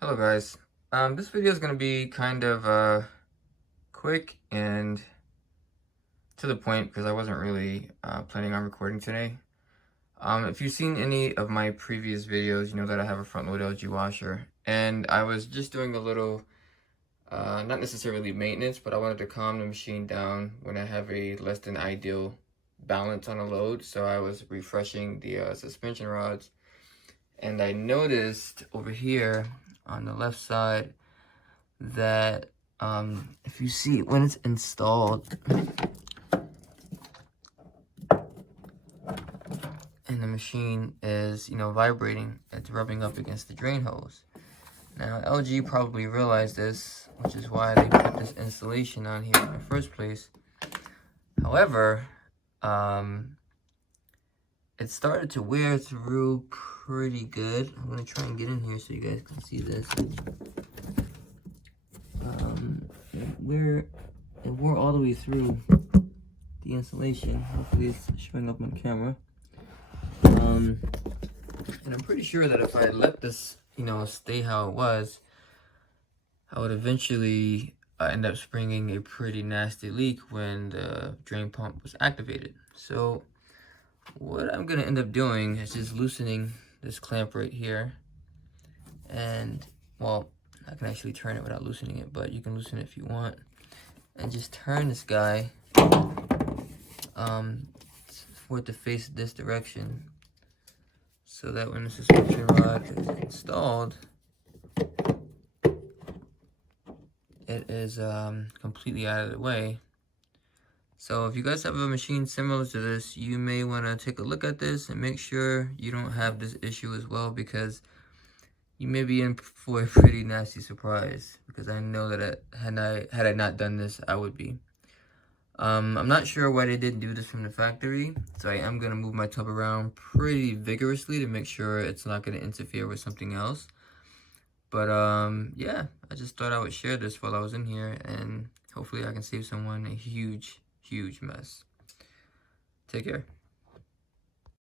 Hello guys. This video is going to be kind of quick and to the point because I wasn't really planning on recording today. If you've seen any of my previous videos, you know that I have a front load LG washer, and I was just doing a little, not necessarily maintenance, but I wanted to calm the machine down when I have a less than ideal balance on a load. So I was refreshing the suspension rods, and I noticed over here on the left side that if you see when it's installed and the machine is vibrating, it's rubbing up against the drain hose. Now LG probably realized this, which is why they put this installation on here in the first place. However, it started to wear through pretty good. I'm gonna try and get in here so you guys can see this. It wore all the way through the insulation. Hopefully it's showing up on camera. And I'm pretty sure that if I let this, stay how it was, I would eventually end up springing a pretty nasty leak when the drain pump was activated. So what I'm gonna end up doing is just loosening this clamp right here. And, well, I can actually turn it without loosening it, but you can loosen it if you want. And just turn this guy for it to face this direction, so that when the suspension rod is installed, it is completely out of the way. So if you guys have a machine similar to this, you may want to take a look at this and make sure you don't have this issue as well, because you may be in for a pretty nasty surprise, because I know that had I not done this, I would be. I'm not sure why they didn't do this from the factory, so I am going to move my tub around pretty vigorously to make sure it's not going to interfere with something else. But yeah, I just thought I would share this while I was in here, and hopefully I can save someone a huge mess. Take care.